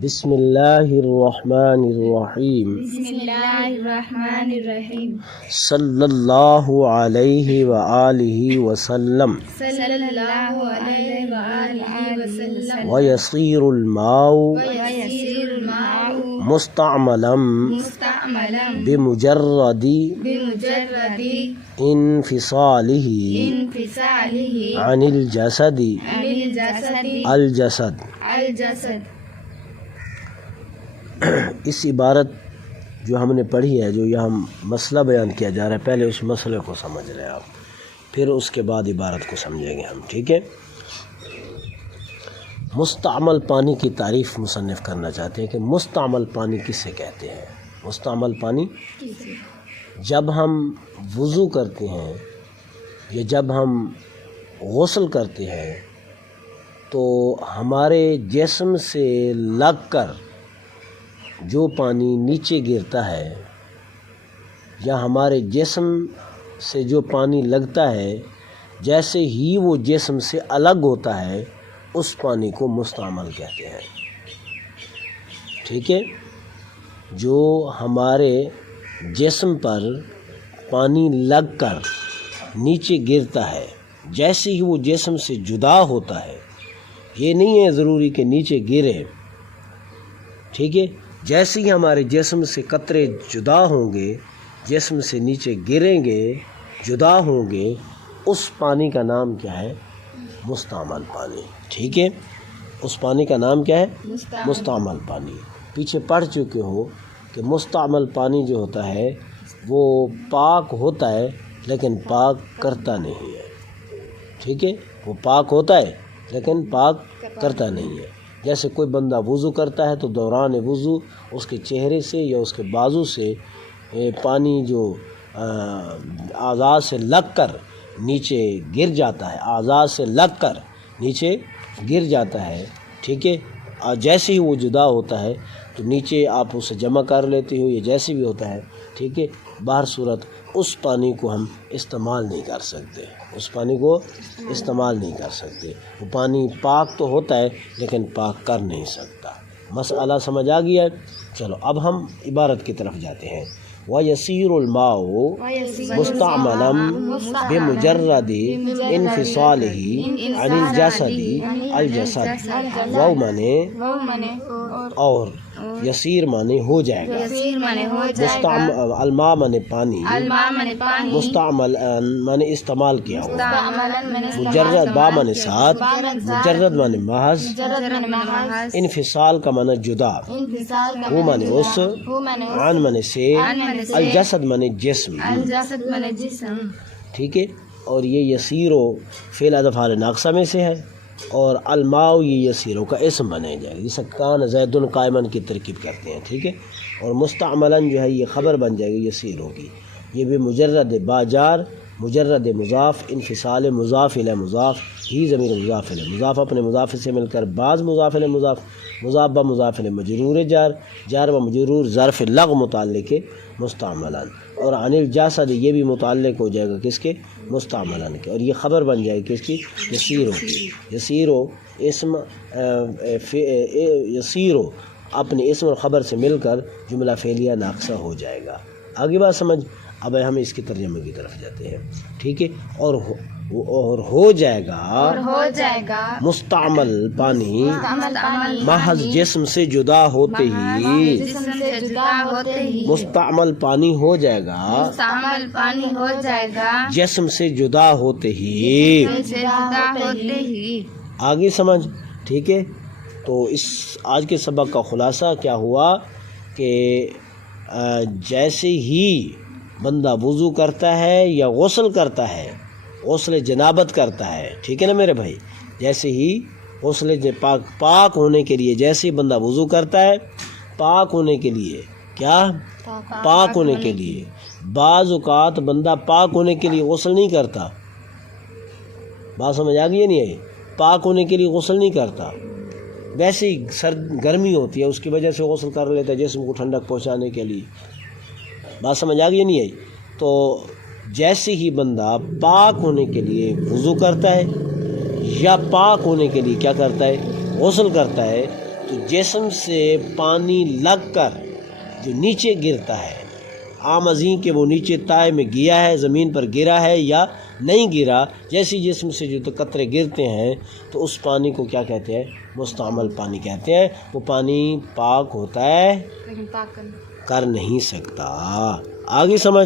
بسم اللہ الرحمن الرحیم بسم اللہ الرحمن الرحیم صلی اللہ علیہ وآلہ وسلم صلی اللہ علیہ وآلہ وسلم ویصیر الماء ویسیر الماء مستعملا مستعملا بمجرد بمجرد انفصالہ انفصالہ عن الجسد عن الجسد الجسد۔ اس عبارت جو ہم نے پڑھی ہے، جو یہاں مسئلہ بیان کیا جا رہا ہے، پہلے اس مسئلے کو سمجھ رہے ہیں آپ، پھر اس کے بعد عبارت کو سمجھیں گے ہم، ٹھیک ہے۔ مستعمل پانی کی تعریف مصنف کرنا چاہتے ہیں کہ مستعمل پانی کسے کہتے ہیں۔ مستعمل پانی جب ہم وضو کرتے ہیں یا جب ہم غسل کرتے ہیں تو ہمارے جسم سے لگ کر جو پانی نیچے گرتا ہے یا ہمارے جسم سے جو پانی لگتا ہے، جیسے ہی وہ جسم سے الگ ہوتا ہے، اس پانی کو مستعمل کہتے ہیں، ٹھیک ہے۔ جو ہمارے جسم پر پانی لگ کر نیچے گرتا ہے، جیسے ہی وہ جسم سے جدا ہوتا ہے، یہ نہیں ہے ضروری کہ نیچے گرے، ٹھیک ہے۔ جیسے ہی ہمارے جسم سے قطرے جدا ہوں گے، جسم سے نیچے گریں گے، جدا ہوں گے، اس پانی کا نام کیا ہے؟ مستعمل پانی، ٹھیک ہے۔ اس پانی کا نام کیا ہے؟ مستعمل پانی۔ پیچھے پڑھ چکے ہو کہ مستعمل پانی جو ہوتا ہے وہ پاک ہوتا ہے لیکن پاک کرتا نہیں ہے، ٹھیک ہے۔ وہ پاک ہوتا ہے لیکن پاک کرتا نہیں ہے۔ جیسے کوئی بندہ وضو کرتا ہے تو دوران وضو اس کے چہرے سے یا اس کے بازو سے پانی جو اعضاء سے لگ کر نیچے گر جاتا ہے، اعضاء سے لگ کر نیچے گر جاتا ہے، ٹھیک ہے۔ اور جیسے ہی وہ جدا ہوتا ہے تو نیچے آپ اسے جمع کر لیتے ہو یا جیسے بھی ہوتا ہے، ٹھیک ہے۔ بہر صورت اس پانی کو ہم استعمال نہیں کر سکتے، اس پانی کو استعمال نہیں کر سکتے۔ وہ پانی پاک تو ہوتا ہے لیکن پاک کر نہیں سکتا۔ مسئلہ سمجھ آ گیا ہے؟ چلو اب ہم عبارت کی طرف جاتے ہیں۔ وَيَسِيرُ الْمَاءُ مُسْتَعْمَلًا بِمُجَرَّدِ انفصالہ عن الجسد وہ مانے اور یسیر مانے ہو جائے گا، الماء مانے پانی، مستعمل مانے استعمال کیا ہوا، مجرد با مانے ساتھ، مجرد مانے محض، انفصال کا مانے جدا، وہ مانے اس، عن مانے سے، الجسد مانے جسم، ٹھیک ہے۔ اور یہ یسیرو فعل افعال ناقصہ میں سے ہے، اور الماء یہ یسیرو کا اسم بنے جائے گا، جسے کان زید قائما کی ترکیب کرتے ہیں، ٹھیک ہے۔ اور مستعملاً جو ہے یہ خبر بن جائے گی یسیرو کی، یہ بھی مجرد باجار، مجرد مضاف، انفصال مضاف الی مضاف، ہی ضمیر مضاف الی مضاف اپنے مضاف سے مل کر بعض مضاف الی مضاف، مضاف با مضاف الی مجرور جار، جار و مجرور ظرف لغو متعلق مستعملاً، اور عن الجسد یہ بھی متعلق ہو جائے گا کس کے؟ مستعملاً کے، اور یہ خبر بن جائے گی کس کی؟ یسیرو کی۔ یسیرو اسم یسیرو اپنے اسم اور خبر سے مل کر جملہ فعلیہ ناقصہ ہو جائے گا۔ آگے بات سمجھ؟ اب ہم اس کی ترجمے کی طرف جاتے ہیں، ٹھیک ہے۔ اور ہو جائے گا مستعمل پانی محض جسم سے جدا ہوتے ہی، مستعمل پانی ہو جائے گا جسم سے جدا ہوتے ہی، آگے سمجھ، ٹھیک ہے۔ تو اس آج کے سبق کا خلاصہ کیا ہوا کہ جیسے ہی بندہ وضو کرتا ہے یا غسل کرتا ہے، غسل جنابت کرتا ہے، ٹھیک ہے نا میرے بھائی، جیسے ہی غسل پاک ہونے کے لیے، جیسے ہی بندہ وضو کرتا ہے پاک ہونے کے لیے، کیا پاک ہونے کے لیے، بعض اوقات بندہ پاک ہونے کے لیے غسل نہیں کرتا، بات سمجھ آ گئی نہیں ہے؟ پاک ہونے کے لیے غسل نہیں کرتا، ویسے ہی گرمی ہوتی ہے اس کی وجہ سے غسل کر لیتا ہے جسم کو ٹھنڈک پہنچانے کے لیے، بات سمجھ آ گئی نہیں ہے؟ تو جیسے ہی بندہ پاک ہونے کے لیے وضو کرتا ہے یا پاک ہونے کے لیے کیا کرتا ہے؟ غسل کرتا ہے، تو جسم سے پانی لگ کر جو نیچے گرتا ہے، عام ازیں کہ وہ نیچے تائے میں گیا ہے، زمین پر گرا ہے یا نہیں گرا، جیسی جسم سے جو تو قطرے گرتے ہیں تو اس پانی کو کیا کہتے ہیں؟ مستعمل پانی کہتے ہیں۔ وہ پانی پاک ہوتا ہے، کر نہیں سکتا۔ آگے سمجھ